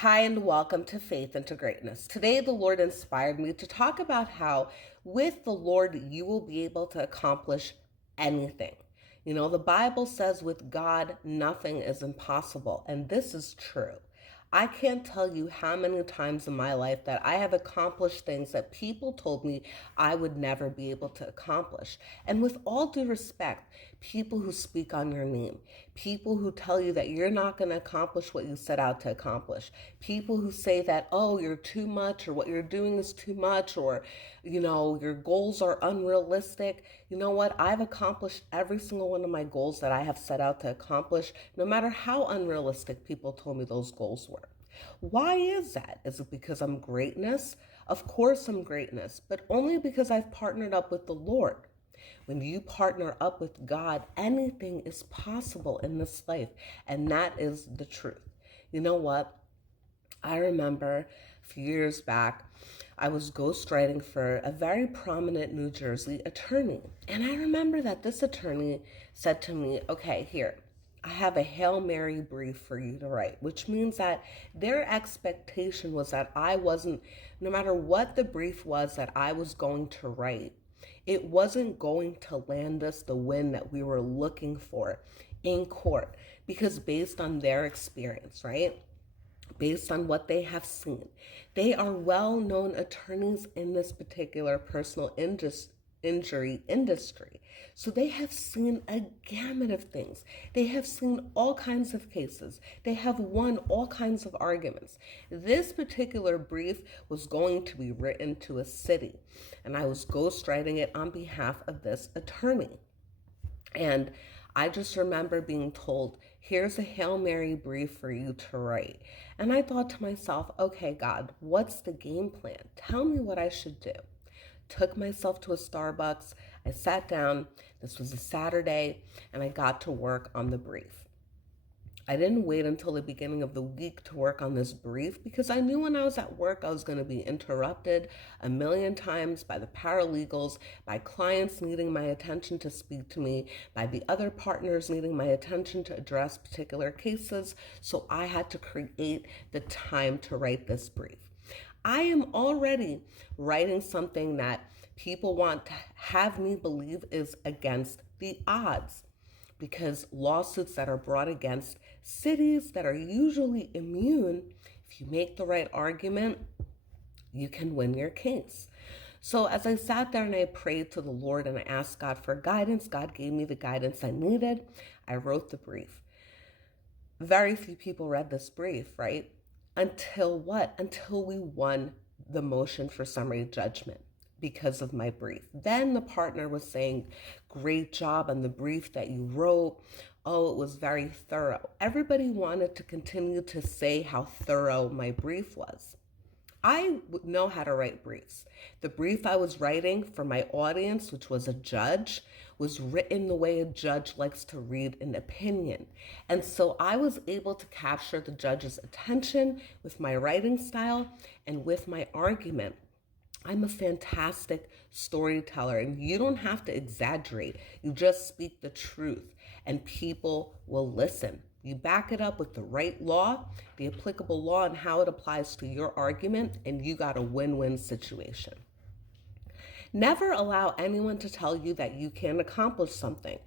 Hi, and welcome to Faith into Greatness. Today, the Lord inspired me to talk about how with the Lord, you will be able to accomplish anything. You know, the Bible says with God, nothing is impossible, and this is true. I can't tell you how many times in my life that I have accomplished things that people told me I would never be able to accomplish. And with all due respect, people who speak on your name, people who tell you that you're not going to accomplish what you set out to accomplish, people who say that, oh, you're too much, or what you're doing is too much, or, your goals are unrealistic. You know what? I've accomplished every single one of my goals that I have set out to accomplish, no matter how unrealistic people told me those goals were. Why is that? Is it because I'm greatness? Of course I'm greatness, but only because I've partnered up with the Lord. When you partner up with God, anything is possible in this life, and that is the truth. You know what? I remember a few years back, I was ghostwriting for a very prominent New Jersey attorney. And I remember that this attorney said to me, okay, here, I have a Hail Mary brief for you to write, which means that their expectation was that I wasn't, no matter what the brief was that I was going to write, it wasn't going to land us the win that we were looking for in court, because based on their experience, right? Based on what they have seen, they are well-known attorneys in this particular personal injury industry. So they have seen a gamut of things. They have seen all kinds of cases. They have won all kinds of arguments. This particular brief was going to be written to a city, and I was ghostwriting it on behalf of this attorney. And I just remember being told, here's a Hail Mary brief for you to write. And I thought to myself, okay, God, what's the game plan? Tell me what I should do. Took myself to a Starbucks. I sat down. This was a Saturday, and I got to work on the brief. I didn't wait until the beginning of the week to work on this brief because I knew when I was at work I was going to be interrupted a million times by the paralegals, by clients needing my attention to speak to me, by the other partners needing my attention to address particular cases. So I had to create the time to write this brief. I am already writing something that people want to have me believe is against the odds, because lawsuits that are brought against cities that are usually immune, if you make the right argument, you can win your case. So as I sat there and I prayed to the Lord and I asked God for guidance, God gave me the guidance I needed. I wrote the brief. Very few people read this brief, right? Until what? Until we won the motion for summary judgment because of my brief. Then the partner was saying, great job on the brief that you wrote. Oh, it was very thorough. Everybody wanted to continue to say how thorough my brief was. I know how to write briefs. The brief I was writing for my audience, which was a judge, was written the way a judge likes to read an opinion. And so I was able to capture the judge's attention with my writing style and with my argument. I'm a fantastic storyteller, and you don't have to exaggerate. You just speak the truth, and people will listen. You back it up with the right law, the applicable law, and how it applies to your argument, and you got a win-win situation. Never allow anyone to tell you that you can't accomplish something.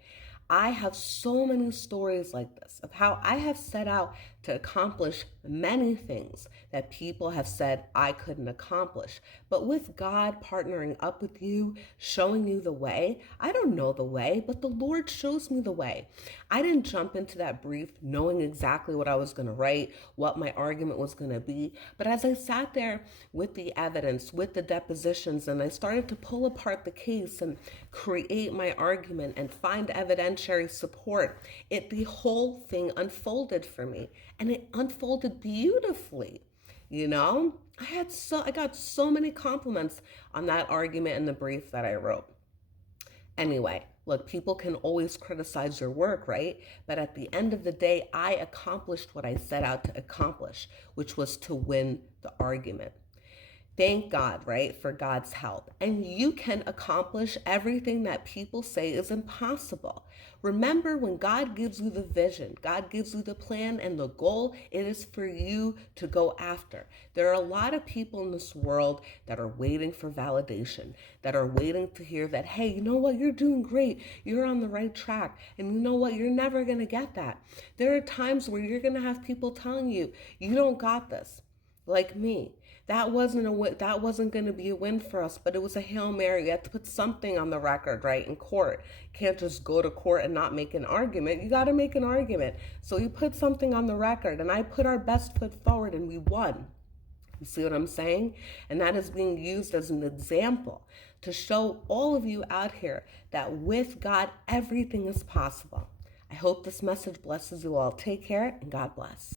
I have so many stories like this of how I have set out to accomplish many things that people have said I couldn't accomplish. But with God partnering up with you, showing you the way, I don't know the way, but the Lord shows me the way. I didn't jump into that brief knowing exactly what I was going to write, what my argument was going to be. But as I sat there with the evidence, with the depositions, and I started to pull apart the case and create my argument and find evidentiary support, the whole thing unfolded for me. And it unfolded beautifully. I got so many compliments on that argument in the brief that I wrote. Anyway, look, people can always criticize your work, right? But at the end of the day, I accomplished what I set out to accomplish, which was to win the argument. Thank God, right, for God's help. And you can accomplish everything that people say is impossible. Remember, when God gives you the vision, God gives you the plan and the goal, it is for you to go after. There are a lot of people in this world that are waiting for validation, that are waiting to hear that, hey, you know what, you're doing great, you're on the right track, and you know what, you're never going to get that. There are times where you're going to have people telling you, you don't got this. Like me, that wasn't going to be a win for us, but it was a Hail Mary. You had to put something on the record, right, in court. You can't just go to court and not make an argument. You got to make an argument. So you put something on the record, and I put our best foot forward, and we won. You see what I'm saying? And that is being used as an example to show all of you out here that with God, everything is possible. I hope this message blesses you all. Take care, and God bless.